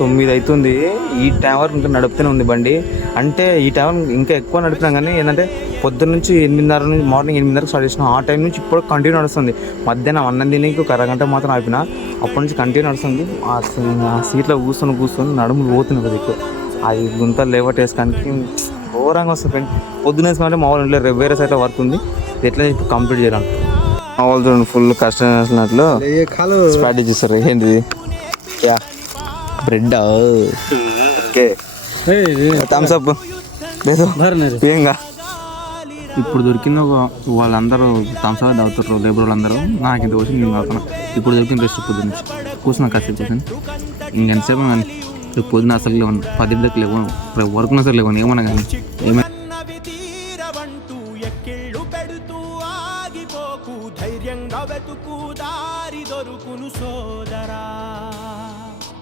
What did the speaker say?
9 అవుతుంది. ఈ టైం వరకు ఇంకా నడుపుతూనే ఉంది బండి. అంటే ఈ టైం ఇంకా ఎక్కువ నడిపినాం కానీ ఏంటంటే పొద్దున్న నుంచి 8:30 నుంచి మార్నింగ్ 8:30 స్టార్ట్ చేసినాం. ఆ టైం నుంచి ఇప్పుడు కంటిన్యూ నడుస్తుంది. మధ్యాహ్నం అన్నం తినేకి ఒక అరగంట మాత్రం ఆపిన, అప్పటి నుంచి కంటిన్యూ నడుస్తుంది. ఆ సీట్లో కూర్చొని నడుములు పోతుంది కొద్దిగా. అది గుంతలు లేవటేసుకోడానికి ఘోరంగా వస్తుంది ఫ్రెండ్. పొద్దున్న వేసుకుంటే మా వాళ్ళు ఇంట్లో వేరే సైట్లో వర్క్ ఉంది, ఎట్లా కంప్లీట్ చేయాలి. మా వాళ్ళు చూడండి ఫుల్ కష్టం చేసినట్లు స్ట్రాటజీ చూస్తారు. ఏంటిది బ్రెడ్ ఓకే థమ్స్ అప్ లేదు ఏంగా. ఇప్పుడు దొరికింది వాళ్ళందరూ థమ్స్ అప్ తాగుతారు లేబర్ వాళ్ళందరూ. నాకు ఇంత వచ్చి నేను తాగుతాను. ఇప్పుడు దొరికిన రెస్ట్ పొద్దు నుంచి కూర్చున్నా కాసేపు కూర్చొని ఇంకెంతసేపు కానీ పొద్దున అసలు లేవను, 10 లేవు, వర్క్ అసలు లేవను ఏమన్నా కానీ ఏమైనా